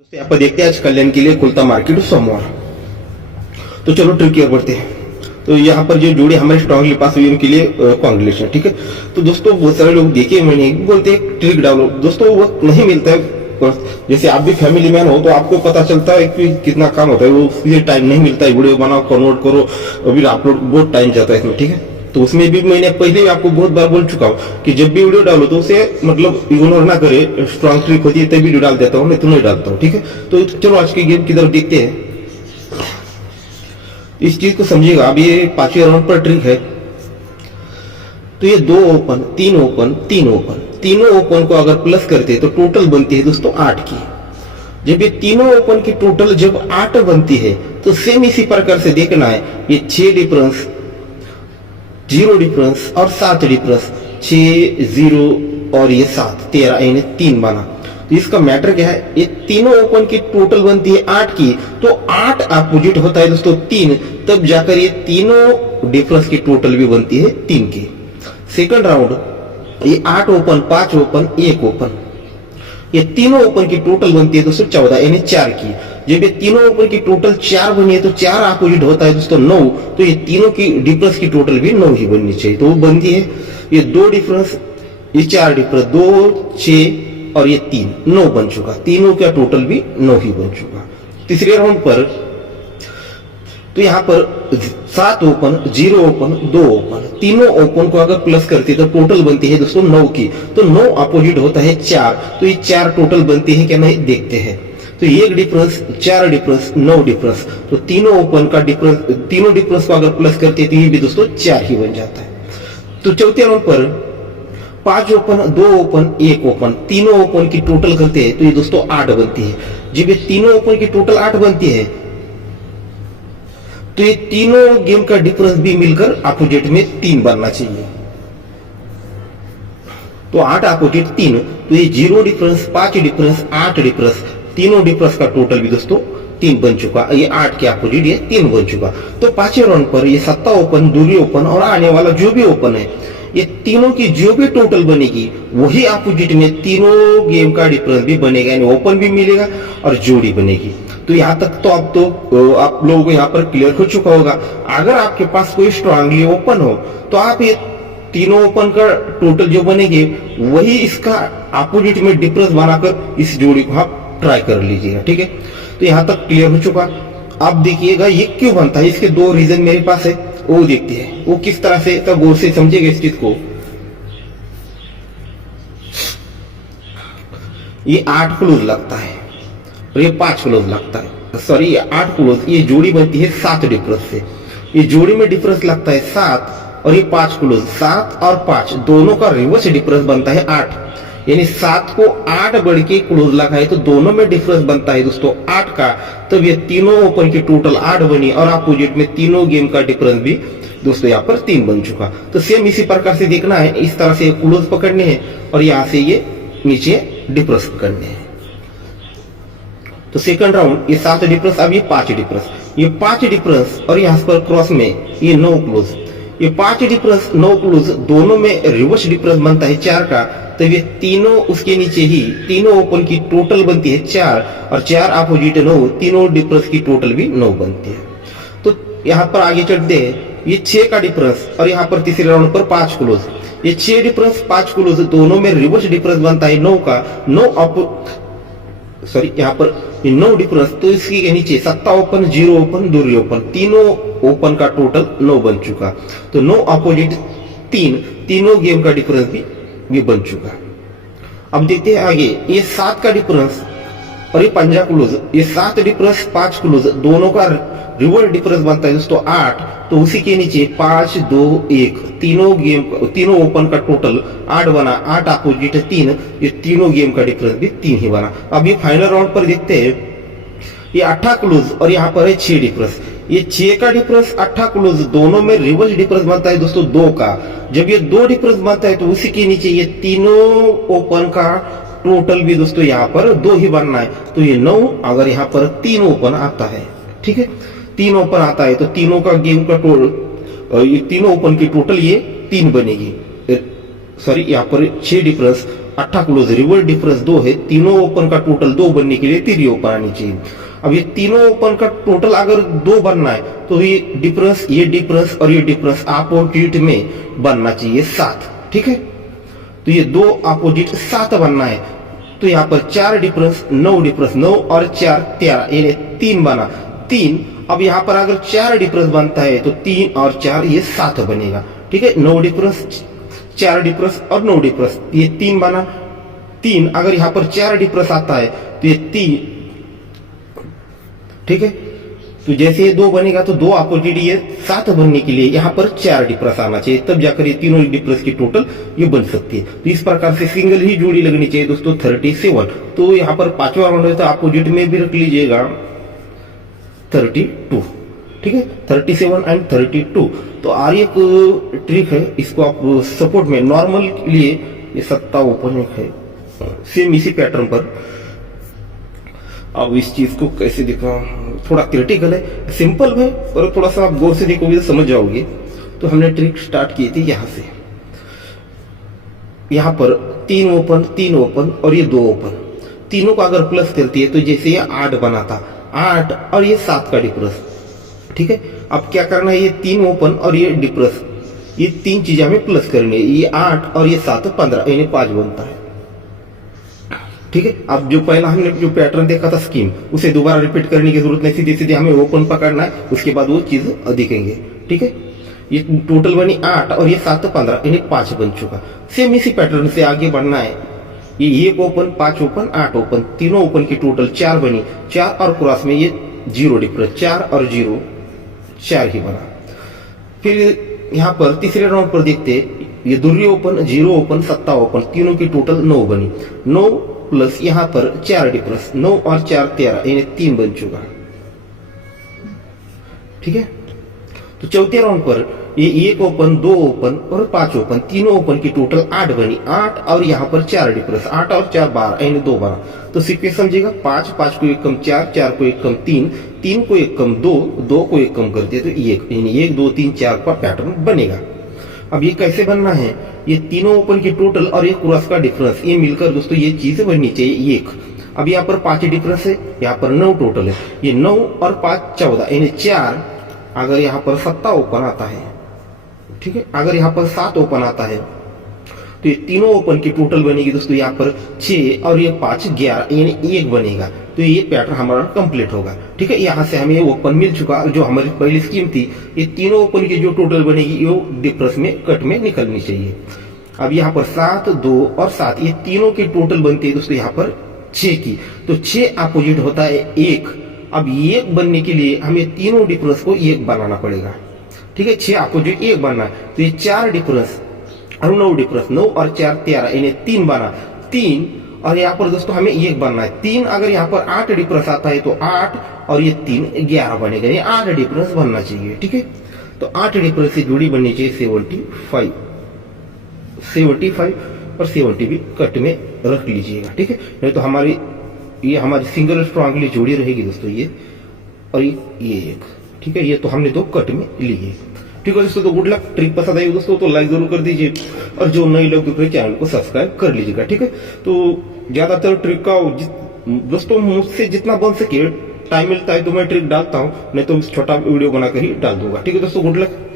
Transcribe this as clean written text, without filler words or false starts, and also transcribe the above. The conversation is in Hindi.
दोस्तों यहाँ पर देखते हैं आज कल्याण के लिए खुलता मार्केट सोमवार। तो चलो ट्रिक की ओर बढ़ते हैं। तो यहाँ पर जो जोड़ी हमारे स्ट्रांगली पास हुई उनके लिए कॉन्ग्रेचुलेशन। ठीक है, तो दोस्तों बहुत सारे लोग देखे मैंने बोलते हैं ट्रिक डालो, दोस्तों वो नहीं मिलता है। जैसे आप भी फैमिली मैन हो तो आपको पता चलता है कि कितना काम होता है, वो इसलिए टाइम नहीं मिलता है। वीडियो बनाओ, कन्वर्ट करो, अभी अपलोड बहुत टाइम जाता है इसमें। ठीक है, तो उसमें भी मैंने पहले भी आपको बहुत बार बोल चुका हूँ कि जब भी वीडियो डालो तो उसे मतलब इग्नोर ना करे। स्ट्रांग ट्रिक होती है तभी वीडियो डाल देता हूँ, नहीं तो नहीं डालता हूँ। ठीक है, तो चलो आज की गेम की तरफ देखते हैं। इस चीज को समझिएगा। अब ये पांचवें राउंड पर ट्रिक है। तो ये 2 ओपन 3 ओपन 3 ओपन, तीनों ओपन को अगर प्लस करते हैं तो टोटल बनती है दोस्तों 8 की। जब ये तीनों ओपन की टोटल जब 8 बनती है तो सेम इसी प्रकार से देखना है। ये 6 डिफरेंस, 0 डिफरेंस और 7 डिफरेंस, 6 0 और ये 7 13, यानी 3 बना। तो इसका मैटर क्या है, ये तीनों ओपन की टोटल बनती है 8 की, तो 8 अपोजिट होता है दोस्तों 3, तब जाकर ये तीनों डिफरेंस की टोटल भी बनती है 3 की। सेकंड राउंड, ये 8 ओपन 5 ओपन 1 ओपन, ये तीनों ओपन की टोटल बनती है दोस्तों 14, यानी 4 की। जब ये तीनों ओपन की टोटल 4 बनी है तो 4 अपोजिट होता है दोस्तों 9, तो ये तीनों की डिफरेंस की टोटल भी 9 ही बननी चाहिए। तो वो बनती है ये 2 डिफरेंस, ये 4 डिफरेंस, 2 6 और ये 3, 9 बन चुका। तीनों का टोटल भी 9 ही बन चुका। तीसरे राउंड पर तो यहाँ पर 7 ओपन 0 ओपन 2 ओपन, तीनों ओपन को अगर प्लस करते तो टोटल बनती है दोस्तों 9 की। तो 9 अपोजिट होता है 4, तो ये 4 टोटल बनती है क्या, नहीं देखते हैं। तो 1 डिफरेंस 4 डिफरेंस 9 डिफरेंस, तो तीनों ओपन का डिफरेंस, तीनों डिफरेंस को अगर प्लस करते तो ये भी दोस्तों 4 ही बन जाता है। तो चौथे राउंड पर 5 ओपन 2 ओपन 1 ओपन, तीनों ओपन की टोटल करते हैं तो ये दोस्तों 8 बनती है। जब ये तीनों ओपन की टोटल 8 बनती है तो ये तीनों गेम का डिफरेंस भी मिलकर अपोजिट में 3 बनना चाहिए। तो 8 अपोजिट 3, तो ये 0 डिफरेंस 5 डिफरेंस 8 डिफरेंस, तीनों डिफरेंस का टोटल भी दोस्तों 3 बन चुका। ये 8 के अपोजिट ये 3 बन चुका। तो 5वें राउंड पर ये 7 ओपन दूरी ओपन और आने वाला जो भी ओपन है, ये तीनों की जो भी टोटल बनेगी वही अपोजिट में तीनों गेम का डिफरेंस भी बनेगा, यानी ओपन भी मिलेगा और जोड़ी बनेगी। तो यहाँ तक तो आप लोगों को यहाँ पर क्लियर हो चुका होगा। अगर आपके पास कोई स्ट्रांगली ओपन हो तो आप ये तीनों ओपन का टोटल जो बनेंगे वही इसका अपोजिट में डिफरेंस बनाकर इस जोड़ी को आप ट्राई कर लीजिएगा। ठीक है, तो यहाँ तक क्लियर हो चुका। अब देखिएगा ये क्यों बनता है, इसके 2 रीजन मेरे पास है, वो देखते हैं वो किस तरह से, तब गौर से समझिएगा इस चीज को। ये 8 क्लोज लगता है और ये 5 क्लोज लगता है, सॉरी ये 8 क्लोज, ये जोड़ी बनती है 7 डिफरेंस से। ये जोड़ी में डिफरेंस लगता है 7 और ये 5 क्लोज, 7 और 5 दोनों का रिवर्स डिफरेंस बनता है 8, यानी 7 को 8 बढ़ के क्लोज लगा है तो दोनों में डिफरेंस बनता है दोस्तों 8 का। तब ये तीनों ओपन की टोटल 8 बनी और अपोजिट में तीनों गेम का डिफरेंस भी दोस्तों यहाँ पर 3 बन चुका। तो सेम इसी प्रकार से देखना है, इस तरह से क्लोज पकड़ने हैं और यहाँ से ये नीचे डिफरेंस पकड़ने हैं। तो सेकंड राउंड ये 7 डिफरेंस, अब ये 5 डिफरेंस, ये 5 डिफरेंस और यहाँ पर क्रॉस में ये 9 क्लोज, ये 5 डिफरेंस 9 क्लोज, दोनों में रिवर्स डिफरेंस बनता है 4 का। तो ये तीनों उसके नीचे ही तीनों ओपन की टोटल बनती है 4 और 4 अपोजिट 9, तीनों डिफरेंस की टोटल भी 9 बनती है। तो यहाँ पर आगे चढ़ते हैं, ये 6 का डिफरेंस और यहाँ पर तीसरे राउंड पर 5 क्लोज, ये 6 डिफरेंस 5 क्लोज, दोनों में रिवर्स डिफरेंस बनता है 9 का। 9 यहाँ पर ये 9 डिफरेंस, तो इसके नीचे 7 ओपन 0 ओपन दूरी ओपन, तीनों ओपन का टोटल 9 बन चुका। तो 9 अपोजिट 3, तीनों गेम का डिफरेंस भी बन चुका। अब देखते हैं आगे, ये 7 का डिफरेंस और ये 15 क्लोज, ये 7 डिफरेंस 5 क्लोज, दोनों का रिवर्स डिफरेंस बनता है दोस्तों 8, तो उसी के नीचे 5 2 1, तीनों ओपन का टोटल 8 बना, 8 अपोजिट 3, ये तीनों गेम का डिफरेंस भी 3 ही बना। अब ये फाइनल राउंड पर देखते हैं, ये 8 क्लोज और यहाँ पर है 6 डिफरेंस, ये 6 का डिफरेंस 8 क्लोज, दोनों में रिवर्स डिफरेंस बनता है दोस्तों 2 का। जब ये 2 डिफरेंस बनता है तो उसी के नीचे ये तीनों ओपन का टोटल भी दोस्तों यहाँ पर 2 ही बनना है। तो ये 9, अगर यहाँ पर 3 ओपन आता है, ठीक है, 3 ओपन आता है तो तीनों का गेम का टोटल, ये तीनों ओपन की टोटल ये 3 बनेगी। सॉरी यहाँ पर 6 डिफरेंस अट्ठा क्लोज रिवर्स डिफरेंस 2 है, तीनों ओपन का टोटल 2 बनने के लिए 3 ओपन आनी चाहिए। अब ये तीनों ओपन का टोटल अगर 2 बनना है तो ये डिफरेंस और ये डिफरेंस अपोजिट में बनना चाहिए 7, ठीक है। तो ये 2 अपोजिट 7 बनना है, तो यहाँ पर 4 डिफरेंस 9 डिफरेंस 9 और 4 13, यानी 3 बना 3। अब यहाँ पर अगर 4 डिफरेंस बनता है तो 3 और 4 ये 7 बनेगा, ठीक है। 9 डिफरेंस 4 डिफरेंस और 9 डिफरेंस ये 3 बना 3। अगर यहाँ पर 4 डिफरेंस आता है तो ये 3, ठीक है। तो जैसे ये 2 बनेगा तो 2 अपोजिट ये 7 बनने के लिए यहाँ पर 4 डिफरेंस आना चाहिए, तब जाकर ये तीनों डिफरेंस की टोटल ये बन सकती है। तो इस प्रकार से सिंगल ही जोड़ी लगनी चाहिए दोस्तों 37। तो यहाँ पर 5वां राउंड है तो अपोजिट में भी रख लीजिएगा 32, ठीक है। 37 एंड 32। तो और एक ट्रिक है, इसको आप सपोर्ट में नॉर्मल के लिए ये 7 ओपन है, सेम इसी पैटर्न पर। अब इस चीज को कैसे दिखा, थोड़ा क्रिटिकल है, सिंपल है, पर थोड़ा सा आप गौर से देखोगे तो समझ जाओगे। तो हमने ट्रिक स्टार्ट की थी यहां से, यहां पर 3 ओपन और ये 2 ओपन, तीनों को अगर प्लस करती है तो जैसे ये 8 बना था, 8 और ये 7 का डिफरेंस, ठीक है। अब क्या करना है, ये 3 ओपन और ये डिफरेंस, ये 3 चीजें हमें प्लस करनी है। ये 8 और ये 7 15, यानी 5 बनता है, ठीक है। अब जो पहला हमने जो पैटर्न देखा था स्कीम, उसे दोबारा रिपीट करने की जरूरत नहीं, सीधे सीधे हमें ओपन पकड़ना है, उसके बाद वो चीज दिखेंगे, ठीक है। ये टोटल बनी 8 और ये 7 15, यानी 5 बन चुका। सेम इसी पैटर्न से आगे बढ़ना है। ये 1 ओपन 5 ओपन 8 ओपन, तीनों ओपन की टोटल 4 बनी, 4 और क्रॉस में ये 0 डिफरेंस, 4 और 0 4 ही बना। फिर यहाँ पर तीसरे राउंड पर देखते, ये दूसरी ओपन 0 ओपन 7 ओपन, तीनों की टोटल 9 बनी, 9 प्लस यहाँ पर 4 डिफरेंस 9 और 4 13, यानी 3 बन चुका, ठीक है। तो चौथे राउंड पर ये 1 ओपन 2 ओपन और 5 ओपन, तीनों ओपन की टोटल 8 बनी, 8 और यहाँ पर 4 डिफरेंस, 8 और 4 12, यानी 2 बना। तो सीक्वेंस समझिएगा, 5 5 को 1 कम 4, 4 को 1 कम 3, 3 को 1 कम 2, 2 को 1 कम कर दिया तो 1, यानी 1 2 3 4 का पैटर्न बनेगा। अब ये कैसे बनना है, ये तीनों ओपन की टोटल और ये क्रॉस का डिफरेंस, ये मिलकर दोस्तों ये चीज बननी चाहिए 1। अब यहाँ पर 5 डिफरेंस है, यहाँ पर 9 टोटल है, ये 9 और 5 14, यानी 4। अगर यहाँ पर 7 ओपन आता है, ठीक है, अगर यहाँ पर 7 ओपन आता है तो ये तीनों ओपन की टोटल बनेगी दोस्तों यहाँ पर 6 और ये 5 11, यानी 1 बनेगा। तो ये पैटर्न हमारा कंप्लीट होगा, ठीक है। यहाँ से हमें ओपन मिल चुका, जो हमारी पहली स्कीम थी, ये तीनों ओपन की जो टोटल बनेगी वो डिफरेंस में कट में निकलनी चाहिए। अब यहाँ पर 7 2 और 7, ये तीनों की टोटल बनती है दोस्तों यहाँ पर 6 की, तो 6 अपोजिट होता है 1। अब 1 बनने के लिए हमें तीनों डिफरेंस को 1 बनाना पड़ेगा, ठीक है। 6 अपोजिट 1 बनना है, तो ये 4 डिफरेंस और 9 डिफरेंस, 9 और 4 13, यानी 3 बना 3। और यहाँ पर दोस्तों हमें 1 बनना है 3। अगर यहाँ पर 8 डिफरेंस आता है तो 8 और ये 3 11 बनेगा, यानी 8 डिफरेंस बनना चाहिए, ठीक है। तो 8 डिफरेंस से जोड़ी बननी चाहिए 75 और 70 भी कट में रख लीजिएगा, ठीक है। नहीं तो हमारी सिंगल स्ट्रॉन्गली जोड़ी रहेगी दोस्तों, ये और ये एक, ठीक है। ये तो हमने 2 कट में लिए, ठीक है दोस्तों। तो गुड लक। ट्रिक पसंद आई दोस्तों तो लाइक जरूर कर दीजिए, और जो नए लोग तो चैनल को सब्सक्राइब कर लीजिएगा, ठीक है। तो ज्यादातर ट्रिक का दोस्तों मुझसे जितना बन सके टाइम मिलता है तो मैं ट्रिक डालता हूँ, नहीं तो छोटा वीडियो बनाकर ही डाल दूंगा, ठीक है दोस्तों। Good luck.